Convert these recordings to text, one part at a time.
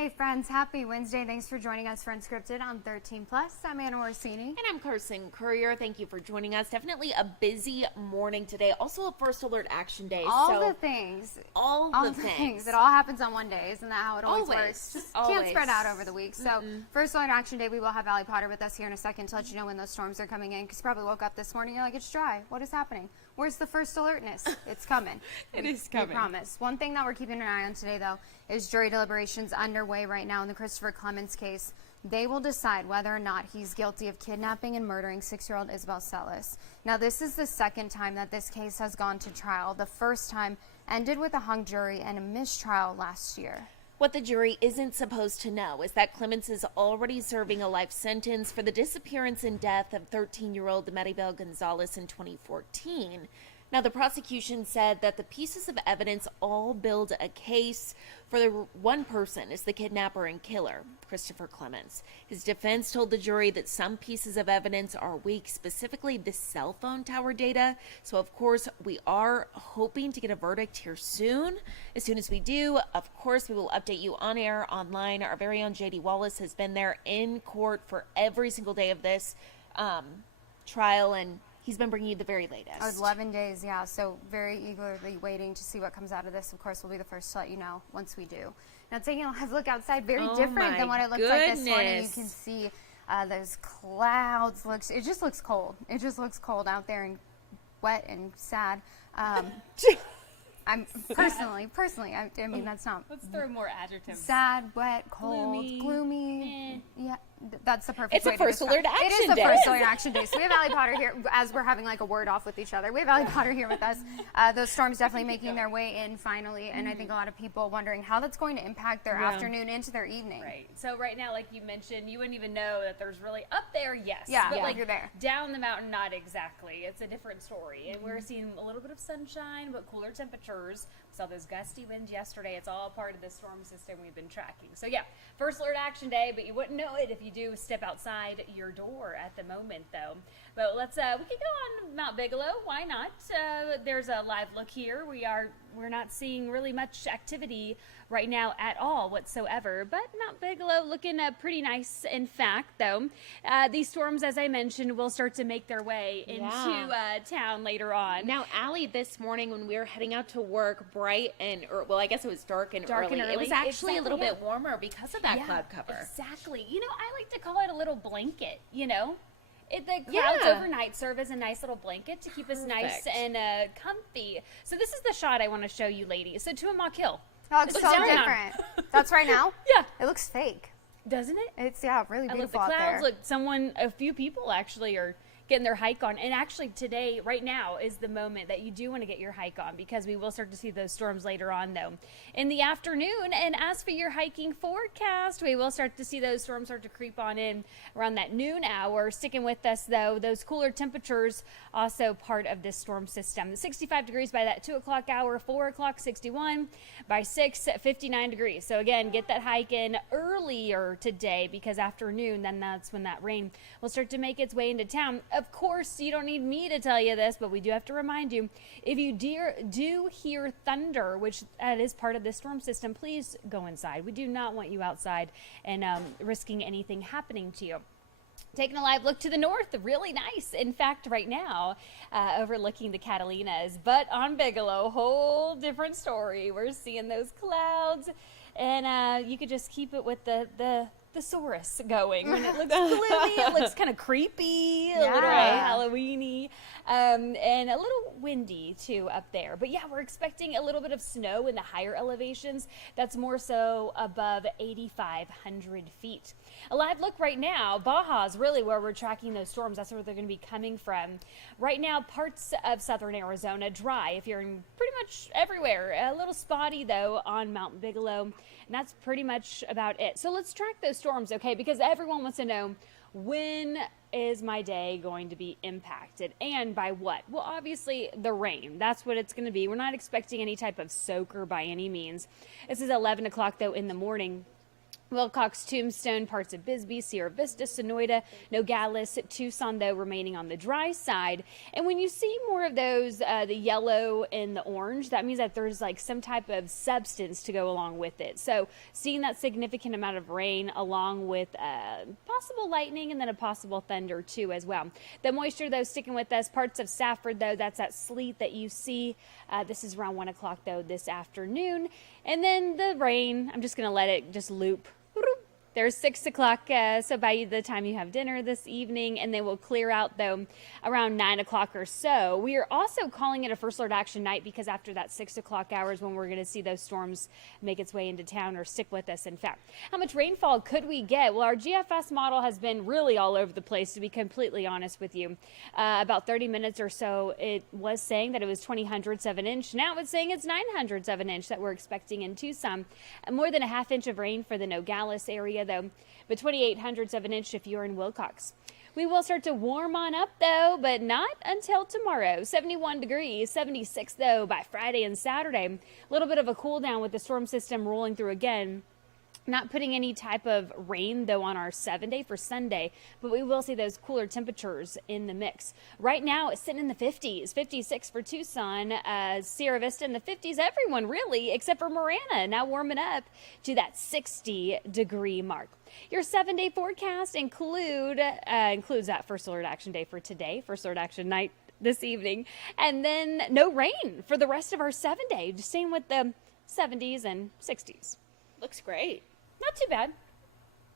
Hey friends, happy Wednesday. Thanks for joining us for UNSCRIPTED on 13 Plus. I'm Anna Orsini. And I'm Carson Courier. Thank you for joining us. Definitely a busy morning today. Also a first alert action day. All the things. It all happens on one day. Isn't that how it always works? Just can't spread out over the week. So first alert action day, we will have Allie Potter with us here in a second to let you know when those storms are coming in. Because you probably woke up this morning, you're like, it's dry. What is happening? Where's the first alertness? It's coming. It is coming. We promise. One thing that we're keeping an eye on today, though, is jury deliberations underway right now in the Christopher Clemens case. They will decide whether or not he's guilty of kidnapping and murdering 6-year-old Isabel Celis. Now, this is the second time that this case has gone to trial. The first time ended with a hung jury and a mistrial last year. What the jury isn't supposed to know is that Clemens is already serving a life sentence for the disappearance and death of 13-year-old Maribel Gonzalez in 2014. Now, the prosecution said that the pieces of evidence all build a case for the one person is the kidnapper and killer, Christopher Clemens. His defense told the jury that some pieces of evidence are weak, specifically the cell phone tower data. So, of course, we are hoping to get a verdict here soon. As soon as we do, of course, we will update you on air, online. Our very own JD Wallace has been there in court for every single day of this trial, and he's been bringing you the very latest. 11 days, yeah. So very eagerly waiting to see what comes out of this. Of course, we'll be the first to let you know once we do. Now, taking a live look outside, very different than what it looked like this morning. You can see those clouds. It just looks cold. It just looks cold out there and wet and sad. I'm personally, I mean, that's not. Let's throw more adjectives. Sad, wet, cold, gloomy. Yeah, that's the perfect way to It's a first alert action day. It is the first alert action day. So we have Allie Potter here, as we're having like a word off with each other. We have Allie Potter here with us. Those storms definitely making their way in finally, and I think a lot of people wondering how that's going to impact their afternoon into their evening. Right. So right now, like you mentioned, you wouldn't even know that there's really up there, yes. Yeah, but yeah, like you're there. Down the mountain, not exactly. It's a different story. And we're seeing a little bit of sunshine, but cooler temperatures. We saw those gusty winds yesterday. It's all part of the storm system we've been tracking. So yeah, first alert action day, but you wouldn't know it if you do step outside your door at the moment, though. But let's we can go on Mount Bigelow. Why not? There's a live look here. We're not seeing really much activity right now at all whatsoever, but Mount Bigelow looking pretty nice. In fact, though, these storms, as I mentioned, will start to make their way into town later on. Now, Allie, this morning when we were heading out to work, bright and I guess it was dark and early. It was actually a little bit warmer because of that cloud cover. Exactly. You know, I like to call it a little blanket, you know. The clouds overnight serve as a nice little blanket to keep us nice and comfy. So this is the shot I want to show you, ladies. So Tuamaque Hill. Oh, it's so different. That's right now? Yeah. It looks fake. Doesn't it? It's, really beautiful out there. The clouds, a few people actually are getting their hike on. And actually today, right now, is the moment that you do want to get your hike on, because we will start to see those storms later on, though, in the afternoon. And as for your hiking forecast, we will start to see those storms start to creep on in around that noon hour. Sticking with us, though, those cooler temperatures also part of this storm system. 65 degrees by that 2 o'clock hour, 4 o'clock, 61. By 6, 59 degrees. So again, get that hike in earlier today, because afternoon, then that's when that rain will start to make its way into town. Of course, you don't need me to tell you this, but we do have to remind you, if you do hear thunder, which that is part of the storm system, please go inside. We do not want you outside and risking anything happening to you. Taking a live look to the north, really nice. In fact, right now, overlooking the Catalinas, but on Bigelow, whole different story. We're seeing those clouds, and you could just keep it with the thesaurus going. When it looks gloomy, it looks kind of creepy, a little Halloween-y, and a little windy too up there. But yeah, we're expecting a little bit of snow in the higher elevations. That's more so above 8,500 feet. A live look right now, Baja's really where we're tracking those storms. That's where they're going to be coming from. Right now, parts of southern Arizona dry if you're in pretty much everywhere. A little spotty, though, on Mount Bigelow. And that's pretty much about it. So let's track those storms, okay? Because everyone wants to know, when is my day going to be impacted, and by what? Well, obviously the rain. That's what it's going to be. We're not expecting any type of soaker by any means. This is 11 o'clock, though, in the morning. Wilcox, Tombstone, parts of Bisbee, Sierra Vista, Sonoyta, Nogales, Tucson, though, remaining on the dry side. And when you see more of those, the yellow and the orange, that means that there's like some type of substance to go along with it. So seeing that significant amount of rain along with possible lightning and then a possible thunder too as well. The moisture, though, sticking with us. Parts of Safford, though, that's that sleet that you see. This is around 1 o'clock, though, this afternoon. And then the rain, I'm just going to let it just loop. There's 6 o'clock, so by the time you have dinner this evening, and then we'll clear out, though, around 9 o'clock or so. We are also calling it a First Alert Action Night because after that 6 o'clock hours when we're going to see those storms make its way into town or stick with us, in fact. How much rainfall could we get? Well, our GFS model has been really all over the place, to be completely honest with you. About 30 minutes or so, it was saying that it was 20/100ths of an inch. Now it's saying it's 9/100ths of an inch that we're expecting in Tucson. More than a ½ inch of rain for the Nogales area, though, but 28/100ths of an inch if you're in Wilcox. We will start to warm on up, though, but not until tomorrow. 71 degrees, 76, though, by Friday and Saturday. A little bit of a cool down with the storm system rolling through again. Not putting any type of rain, though, on our 7-day for Sunday, but we will see those cooler temperatures in the mix. Right now, it's sitting in the 50s, 56 for Tucson, Sierra Vista in the 50s, everyone really, except for Marana, now warming up to that 60-degree mark. Your 7-day forecast includes that First Alert Action Day for today, First Alert Action Night this evening, and then no rain for the rest of our 7-day, just staying with the 70s and 60s. Looks great. Not too bad.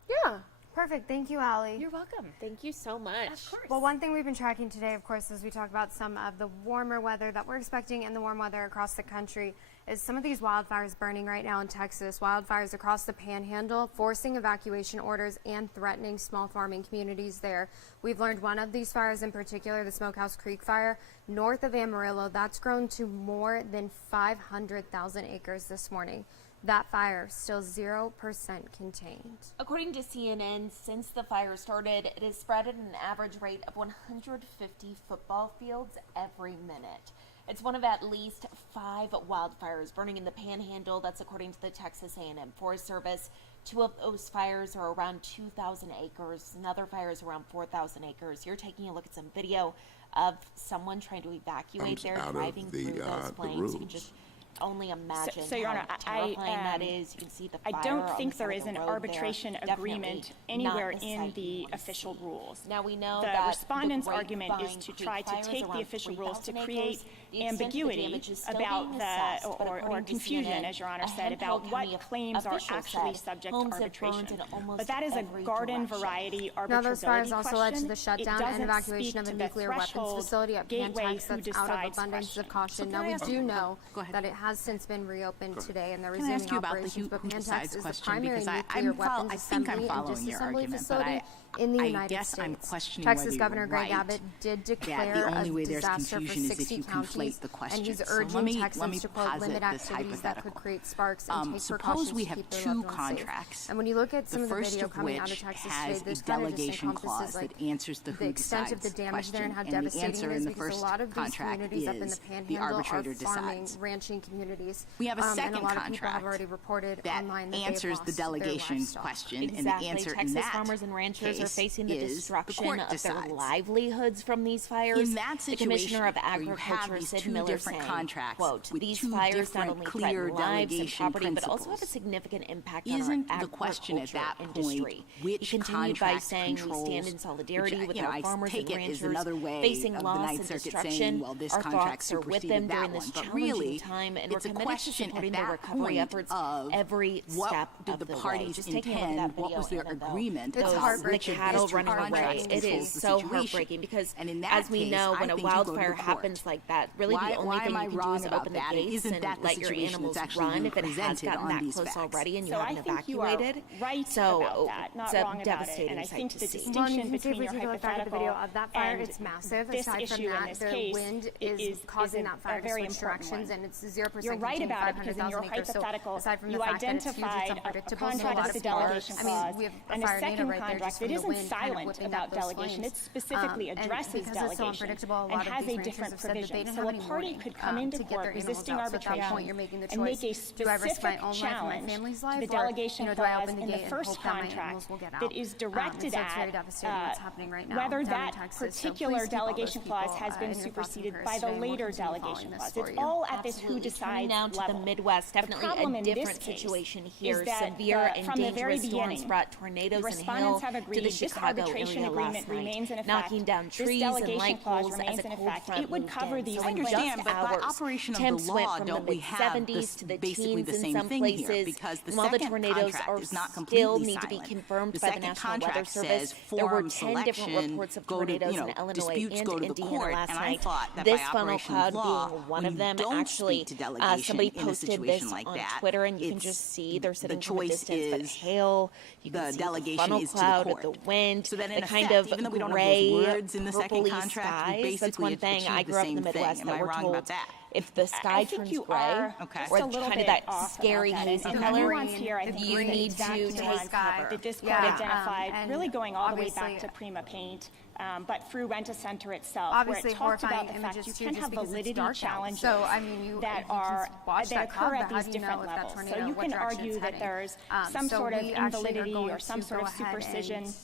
Yeah. Perfect. Thank you, Allie. You're welcome. Thank you so much. Of course. Well, one thing we've been tracking today, of course, as we talk about some of the warmer weather that we're expecting and the warm weather across the country, is some of these wildfires burning right now in Texas. Wildfires across the Panhandle, forcing evacuation orders and threatening small farming communities there. We've learned one of these fires in particular, the Smokehouse Creek fire, north of Amarillo, that's grown to more than 500,000 acres this morning. That fire still 0% contained. According to CNN, since the fire started, it has spread at an average rate of 150 football fields every minute. It's one of at least 5 wildfires burning in the Panhandle. That's according to the Texas A&M Forest Service. 2 of those fires are around 2,000 acres. Another fire is around 4,000 acres. You're taking a look at some video of someone trying to evacuate there, driving through those flames. You can just only imagine so Your Honor, how terrifying that is. You can see the fire. I don't think there on the is side an of the road arbitration there. agreement Definitely anywhere not in sight the you want to official see. rules. Now we know the that respondent's the argument is Grapevine to Creek try to fire is take the around official rules to 3,000 create acres. The extent of the ambiguity damage is still about being the assessed, but or according to confusion, CNN, as Your Honor a said, handful about what county claims are officials actually said subject homes to have burned arbitration. in almost But that is a every garden direction. variety arbitrability Now, those fires also led to question. the It shutdown and doesn't evacuation speak of a to the nuclear weapons threshold facility at gateway Pantex who that's out of decides abundance of question. caution. Now, we do know that it has since been reopened today, and they're Can I ask resuming you about the operations, but who Pantex decides is the question? primary Because nuclear weapons I think I'm assembly and following your disassembly argument, facility but in the I United guess States. I'm questioning Texas whether Governor you're Greg right Abbott did that declare the only way a there's disaster for confusion is 60 if you counties, conflate the and he's questions. So urging let me Texans to, quote, posit limit this activities that could hypothetical. create sparks and take Suppose precautions we to have keep their 2 loved ones contracts. safe. And when you look at some The of the first video of coming out of which Texas has today, this a kind of just delegation encompasses clause like that answers the who the extent of the decides damage there and how question, and the devastating answer it in is, the because a first lot of these contract communities up in the is the Panhandle are arbitrator farming, decides. ranching communities. We have a And second a lot of people have contract already reported that online that answers they've the lost their delegation livestock. question, Exactly. and the answer Texas in that farmers and ranchers are case facing the is destruction court of decides. their livelihoods from these fires. In that the Commissioner of situation, where you have Agriculture, these Sid 2 Miller, different saying, contracts quote, with these 2 fires not different only clear threaten lives and delegation property, but also have a principles. significant impact Isn't on our the question at agriculture that industry. point which He continued by contract saying, we controls, stand in solidarity which, with you know, our I farmers take and it is ranchers another way facing of the loss Ninth and Circuit destruction. saying, well, this Our contract thoughts are with superseded them that during one. this But challenging really, time, and we're it's a committed to question supporting at their that recovery point efforts of every what step did of the the way. parties Just taking a look at intend, that what video was their and the- agreement It's those- heartbreaking. The cattle It's running away. heartbreaking It to is see. so situation. heartbreaking because, And in that as we case, know, I when a think you go to the wildfire court. happens like that, really Why the only thing am I you can do wrong is about open the that? And gates isn't and that the let your situation animals that's actually run being if it has presented gotten on that these close facts? already and you So I haven't think you are evacuated. right So about that, not it's a wrong about it. devastating And I sight think to the see. Well, and you distinction can see if between we your take a look back at the video hypothetical of that fire, and it's massive. this Aside from issue in that, this the case wind is causing that fire to very switch important directions, one. and it's 0% You're right contained about it because in 500,000 your acres. So hypothetical, aside from the you fact that it's huge, identified it's a unpredictable, so a contract lot with of the people are- delegation I mean, clause we have a and a fire second Nina right there contract just that from the isn't wind kind of silent whipping about up those delegation. flames. It specifically And addresses because it's so delegation unpredictable, a and lot of has these a ranchers different have said that they provision. didn't So have a any party warning, could come into to get their court animals resisting out. So at that arbitration point, you're making the and make a choice: do I risk my specific own life, my challenge family's to life, the or delegation do I clause open the in the gate and first hope that my contract animals will get out? that is directed so it's very at devastating what's happening right now whether down in that Texas. So particular please keep all those delegation people, clause has been in your thoughts and superseded prayers by the today, and we'll later continue following delegation this clause. for It's you. all at this who Absolutely. decides Turning now to level. the Midwest, The definitely problem a in different this case situation here. is that Severe and from the very dangerous storms beginning, brought tornadoes the and hail respondents have to agreed the this Chicago arbitration area agreement last night, remains in effect. knocking down This trees and delegation light clause poles as remains a in cold effect. front It would moved cover in. these So in claims. just But by hours, operation of temps the went law, from don't the we have mid-70s this to the basically teens the in same some thing here? places. Because the And while the second tornadoes contract are is not still completely need to be silent. confirmed The by the second National Weather contract Service, says there were forum 10 different selection, reports of go to, tornadoes you know, in Illinois disputes and go to the Indiana court, last and I night. thought that This by funnel operation cloud of law, being one when of you them, don't actually, speak to delegation somebody in a posted situation this like on that, Twitter, and you can it's- just see they're sitting the from a choice distance, but is hail, you can the see delegation the funnel is to the cloud, court. the wind, So that in the kind effect, of even though we don't have gray, those words in the second purpley contract, we skies. That's basically one thing. I achieved the grew up in the same thing. Midwest Am that I we're wrong told about that? if the sky I think turns you gray, are Okay. just or a little kind of bit that off scary about that. hazy And the color, nuance here, I think, you is the need exact to take nuance cover. that this court Yeah, identified, and really going all the way back obviously- to Prima Paint, but through Rent-A-Center itself, Obviously, where it talked horrifying about the fact images you too, can just have because it's validity dark out. challenges So, I mean, you that can are watch that that cloud, occur but at how these do you know different if that levels. tornado, So you what can direction argue it's that heading? there's So some sort of we actually are invalidity going or some to sort go of ahead superstition and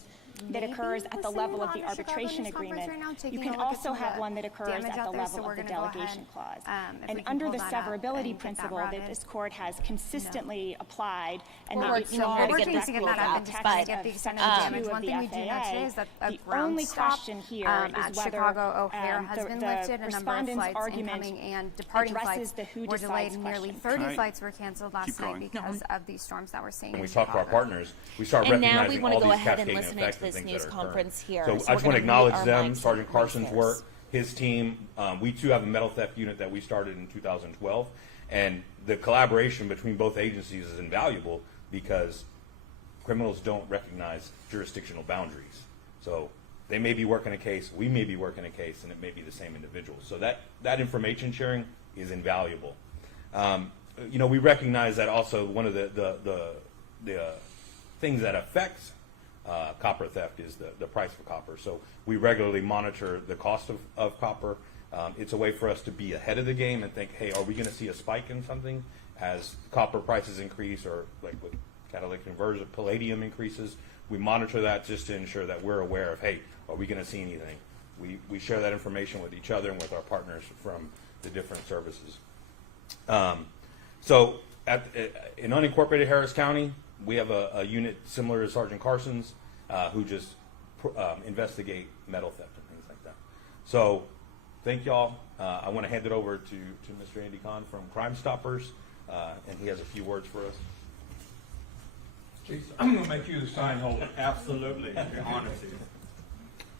that occurs at the listen level in of the on the Chicago arbitration news conference agreement. right now, You taking can a look at also some of have the one that occurs damage at out the there, so level we're of the gonna go delegation ahead, clause. if And we can under pull the that up severability and get that principle that routed. this court has consistently applied and We're that working you draw here to we're get chasing this it pulled up out, and just text trying but to get the of extent Section of 2 damage. of One the thing we do know today is that a the ground only stop question here at is whether Chicago O'Hare has the been lifted. A number of respondent's flights argument incoming and departing addresses flights the who were delayed. decides Nearly question. 30 Can I flights were canceled last keep night going? because of these storms that we're seeing When in we talk to our Chicago. partners, we start And now recognizing we want to all go these ahead and cascading listen into effects of this things news that are occurring. conference here. So So I we're just want to gonna mute acknowledge our them, mics Sergeant and Carson's raise work, theirs. his team. We too have a metal theft unit that we started in 2012, and the collaboration between both agencies is invaluable because criminals don't recognize jurisdictional boundaries. So they may be working a case, we may be working a case, and it may be the same individual. So that information sharing is invaluable. We recognize that also one of the things that affects copper theft is the price for copper. So we regularly monitor the cost of copper. It's a way for us to be ahead of the game and think, hey, are we going to see a spike in something as copper prices increase, or like with catalytic conversion, palladium increases? We monitor that just to ensure that we're aware of, hey, are we going to see anything? We share that information with each other and with our partners from the different services. So in unincorporated Harris County, we have a unit similar to Sergeant Carson's who just investigate metal theft and things like that. So thank y'all. I want to hand it over to Mr. Andy Kahn from Crime Stoppers, and he has a few words for us. Jason, I'm going to make you the sign holder. Absolutely. Honestly.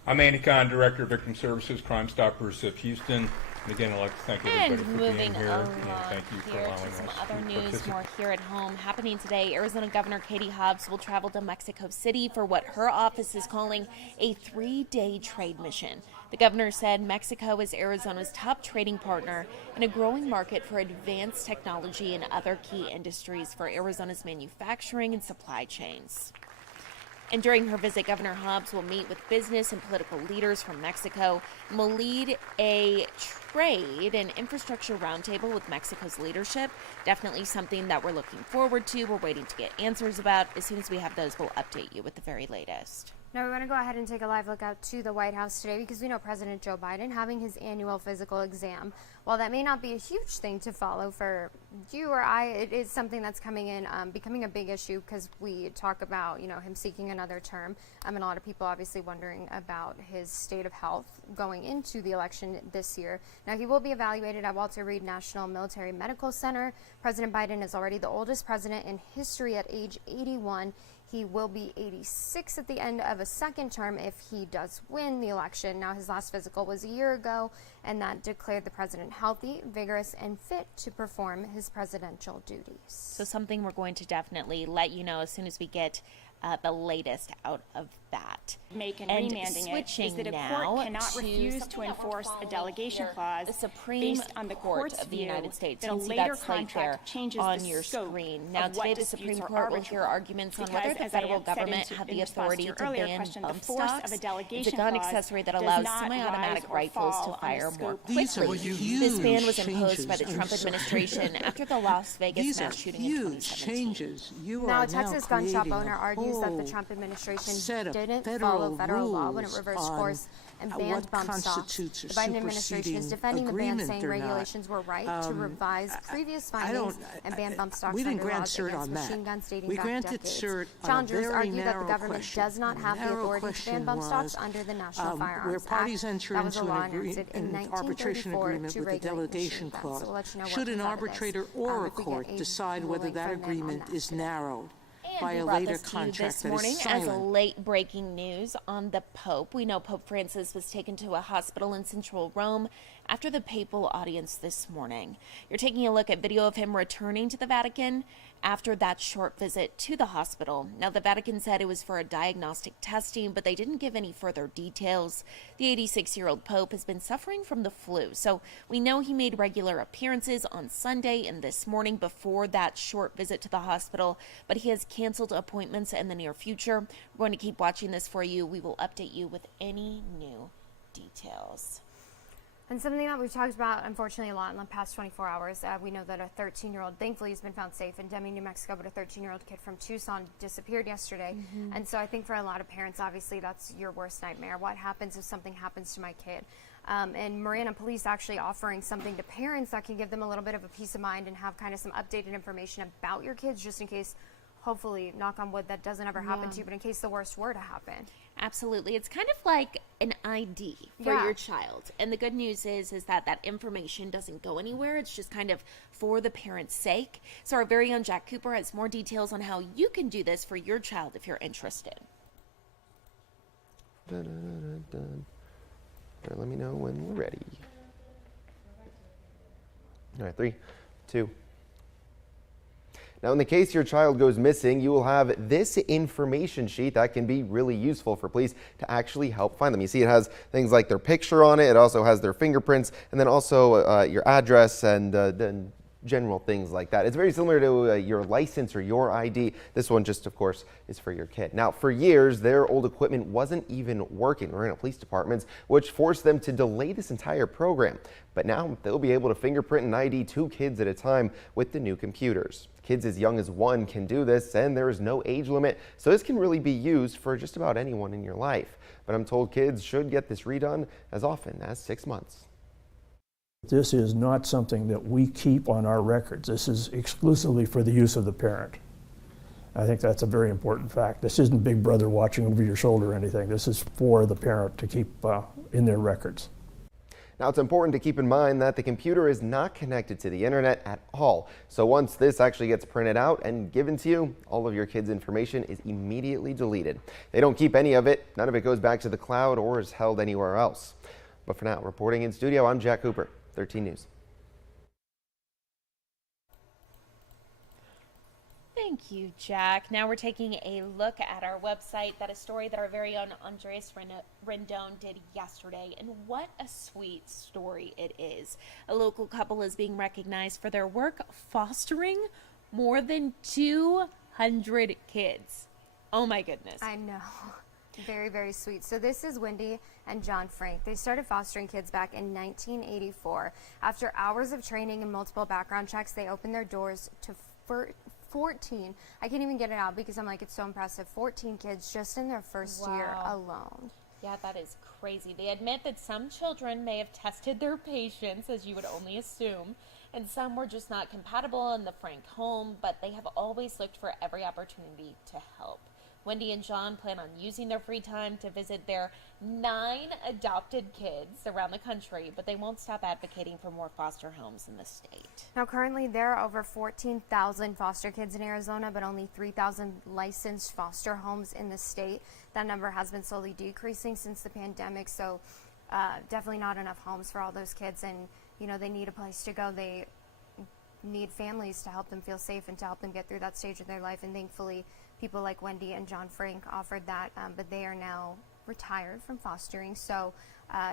I'm Andy Kahn, Director of Victim Services, Crime Stoppers of Houston. And again, I'd like to thank everybody And for moving being here. along And thank you for here allowing to some us other to news, participate. more here at home. Happening today, Arizona Governor Katie Hobbs will travel to Mexico City for what her office is calling a 3-day trade mission. The governor said Mexico is Arizona's top trading partner and a growing market for advanced technology and other key industries for Arizona's manufacturing and supply chains. And during her visit, Governor Hobbs will meet with business and political leaders from Mexico and will lead a trade and infrastructure roundtable with Mexico's leadership. Definitely something that we're looking forward to. We're waiting to get answers about. As soon as we have those, we'll update you with the very latest. Now we're going to go ahead and take a live look out to the White House today because we know President Joe Biden having his annual physical exam. While that may not be a huge thing to follow for you or I, it is something that's coming in, becoming a big issue because we talk about, him seeking another term. And a lot of people obviously wondering about his state of health going into the election this year. Now he will be evaluated at Walter Reed National Military Medical Center. President Biden is already the oldest president in history at age 81. He will be 86 at the end of a second term if he does win the election. Now, his last physical was a year ago, and that declared the president healthy, vigorous, and fit to perform his presidential duties. So something we're going to definitely let you know as soon as we get the latest out of that. Make and And remanding it is switching that a now court cannot to refuse to something that we're enforce a following delegation here. clause The Supreme based on the Court court's of the view United States. that You a can see later that slate there contract changes on the your scope screen. Now of what today the disputes Supreme are Court will hear arbitrable. arguments on Because, whether the as I federal had said government in had the response to authority your to earlier ban question, the bump force of a stocks. It's a delegation gun clause accessory that does allows not semi-automatic rise or rifles fall to on the fire more scope. These are quickly. huge This ban was imposed by the changes. Trump I'm sorry. administration after the Las Vegas These are mass shooting in huge 2017. changes. You Now, are a Texas gun shop creating owner a argues that the whole Trump administration set of didn't federal follow federal law when it rules reversed on course and banned what bump stocks. constitutes a The Biden administration is superseding defending the ban, agreement saying or not. regulations were right to revise previous findings and ban bump stocks we didn't under grant laws cert against on that. machine guns dating We back granted decades. cert on a Challengers very argue that the narrow government question. does not And have the the narrow authority to ban question bump stocks was, under the National Firearms where Act. parties enter That was a into law an enacted in arbitration 1934 agreement to with the regulate delegation machine guns. clause, So we'll let you know what should an comes out of this, arbitrator or a if we get court a decide whether ruling that from them on agreement that is today. narrowed And by we a brought later this to you contract this that morning is as silent? late breaking news on the Pope. We know Pope Francis was taken to a hospital in central Rome after the papal audience this morning. You're taking a look at video of him returning to the Vatican after that short visit to the hospital. Now, the Vatican said it was for a diagnostic testing, but they didn't give any further details. The 86-year-old Pope has been suffering from the flu, so we know he made regular appearances on Sunday and this morning before that short visit to the hospital, but he has canceled appointments in the near future. We're going to keep watching this for you. We will update you with any new details. And something that we've talked about, unfortunately, a lot in the past 24 hours, we know that a 13-year-old, thankfully, has been found safe in Deming, New Mexico, but a 13-year-old kid from Tucson disappeared yesterday. And so I think for a lot of parents, obviously, that's your worst nightmare. What happens if something happens to my kid? And Marana Police actually offering something to parents that can give them a little bit of a peace of mind and have kind of some updated information about your kids, just in case, hopefully, knock on wood, that doesn't ever happen to you, but in case the worst were to happen. Absolutely. It's kind of like an ID for your child. And the good news is that that information doesn't go anywhere. It's just kind of for the parent's sake. So our very own Jack Cooper has more details on how you can do this for your child if you're interested. Dun, dun, dun, dun. All right, let me know when we're ready. All right, 3, 2. Now, in the case your child goes missing, you will have this information sheet that can be really useful for police to actually help find them. You see, it has things like their picture on it. It also has their fingerprints, and then also your address and then general things like that. It's very similar to your license or your ID. This one just, of course, is for your kid. Now, for years, their old equipment wasn't even working. We're in police departments, which forced them to delay this entire program. But now they'll be able to fingerprint and ID 2 kids at a time with the new computers. Kids as young as 1 can do this, and there is no age limit, so this can really be used for just about anyone in your life. But I'm told kids should get this redone as often as 6 months. This is not something that we keep on our records. This is exclusively for the use of the parent. I think that's a very important fact. This isn't Big Brother watching over your shoulder or anything. This is for the parent to keep in their records. Now, it's important to keep in mind that the computer is not connected to the internet at all. So once this actually gets printed out and given to you, all of your kids' information is immediately deleted. They don't keep any of it. None of it goes back to the cloud or is held anywhere else. But for now, reporting in studio, I'm Jack Cooper, 13 News. Thank you, Jack. Now we're taking a look at our website. That is a story that our very own Andres Rendon did yesterday, and what a sweet story it is. A local couple is being recognized for their work fostering more than 200 kids. Oh my goodness. I know. Very, very sweet. So this is Wendy and John Frank. They started fostering kids back in 1984. After hours of training and multiple background checks, they opened their doors to 14. I can't even get it out because I'm like, it's so impressive. 14 kids just in their first year alone. Yeah, that is crazy. They admit that some children may have tested their patience, as you would only assume, and some were just not compatible in the Frank home, but they have always looked for every opportunity to help. Wendy and John plan on using their free time to visit their 9 adopted kids around the country, but they won't stop advocating for more foster homes in the state. Now, currently, there are over 14,000 foster kids in Arizona, but only 3,000 licensed foster homes in the state. That number has been slowly decreasing since the pandemic, so definitely not enough homes for all those kids, and, you know, they need a place to go. They need families to help them feel safe and to help them get through that stage of their life, and thankfully, people like Wendy and John Frank offered that, but they are now retired from fostering. So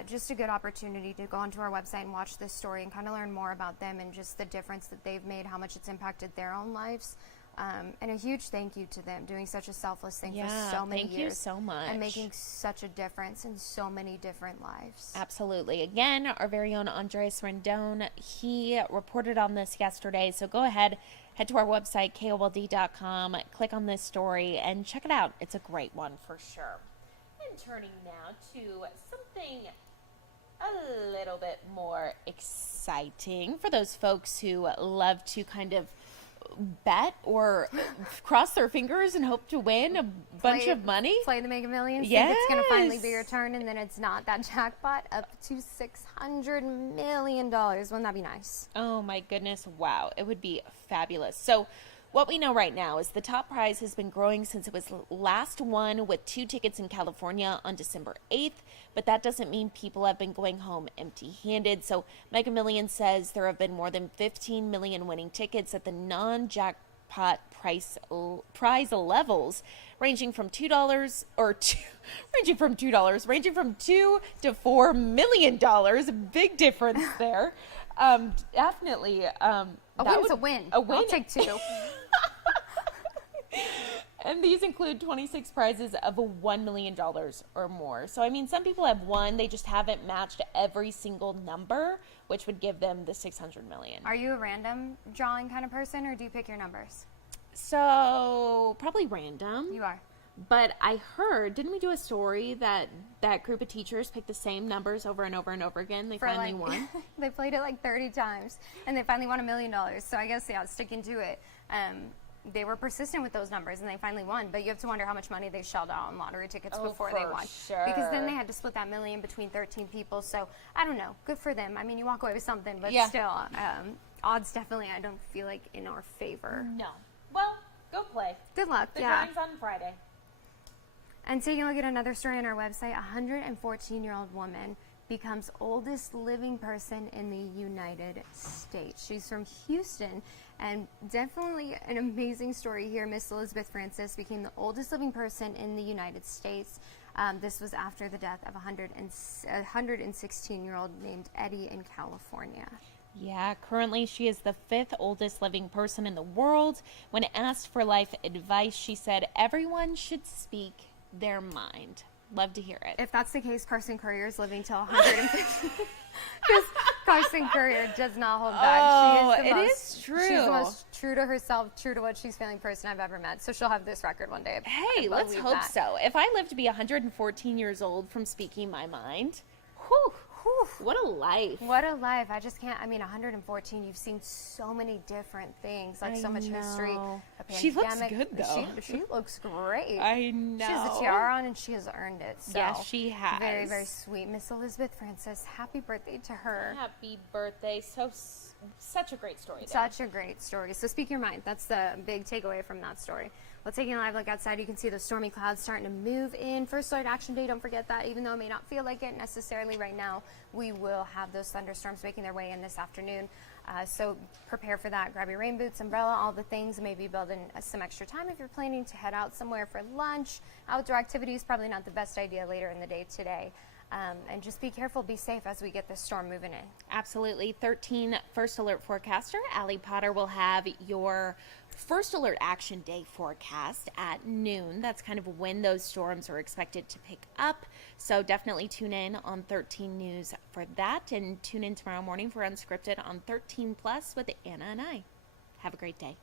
just a good opportunity to go onto our website and watch this story and kind of learn more about them and just the difference that they've made, how much it's impacted their own lives. And a huge thank you to them doing such a selfless thing for so many years. Thank you so much. And making such a difference in so many different lives. Absolutely. Again, our very own Andres Rendon, he reported on this yesterday. So go ahead, head to our website, KOLD.com, click on this story, and check it out. It's a great one for sure. And turning now to something a little bit more exciting for those folks who love to kind of bet or cross their fingers and hope to win a bunch of money. Play the Mega Millions. Yes. Think it's going to finally be your turn, and then it's not. That jackpot up to $600 million. Wouldn't that be nice? Oh my goodness. Wow. It would be fabulous. So what we know right now is the top prize has been growing since it was last won with 2 tickets in California on December 8th, but that doesn't mean people have been going home empty-handed. So Mega Millions says there have been more than 15 million winning tickets at the non-jackpot prize levels, ranging from $2 to $4 million. Big difference there. Definitely. A win's a win. A win. I'll take 2. And these include 26 prizes of $1 million or more. So, I mean, some people have won. They just haven't matched every single number, which would give them the $600 million. Are you a random drawing kind of person, or do you pick your numbers? So, probably random. You are. But I heard, didn't we do a story that that group of teachers picked the same numbers over and over and over again? They finally won. They played it like 30 times, and they finally won $1 million. So I guess, yeah, sticking to it. They were persistent with those numbers, and they finally won. But you have to wonder how much money they shelled out on lottery tickets before they won. Sure. Because then they had to split that $1 million between 13 people. So I don't know. Good for them. I mean, you walk away with something, but still, odds definitely, I don't feel like, in our favor. No. Well, go play. Good luck. The drawing's on Friday. And taking a look at another story on our website, a 114-year-old woman becomes oldest living person in the United States. She's from Houston, and definitely an amazing story here. Miss Elizabeth Francis became the oldest living person in the United States. This was after the death of a 116-year-old named Eddie in California. Yeah, currently she is the 5th oldest living person in the world. When asked for life advice, she said, "Everyone should speak their mind." Love to hear it. If that's the case, Carson Courier is living till 150. Because Carson Courier does not hold back. Oh, she is it is true. She's the most true to herself, true to what she's feeling person I've ever met. So she'll have this record one day. Hey, let's hope so. If I live to be 114 years old from speaking my mind, whew. What a life. What a life. I just can't. I mean, 114, you've seen so many different things, like so much history. She looks good, though. She looks great. I know. She has a tiara on, and she has earned it. So yes, she has. Very, very sweet. Miss Elizabeth Francis, happy birthday to her. Happy birthday. Such a great story there. Such a great story. So speak your mind. That's the big takeaway from that story. Well, taking a live look outside, you can see the stormy clouds starting to move in. First alert action day, don't forget that. Even though it may not feel like it necessarily right now, we will have those thunderstorms making their way in this afternoon. So prepare for that. Grab your rain boots, umbrella, all the things. Maybe build in some extra time if you're planning to head out somewhere for lunch. Outdoor activities, probably not the best idea later in the day today. And just be careful, be safe as we get this storm moving in. Absolutely. 13 First Alert forecaster Allie Potter will have your First Alert Action Day forecast at noon. That's kind of when those storms are expected to pick up. So definitely tune in on 13 News for that. And tune in tomorrow morning for Unscripted on 13 Plus with Anna and I. Have a great day.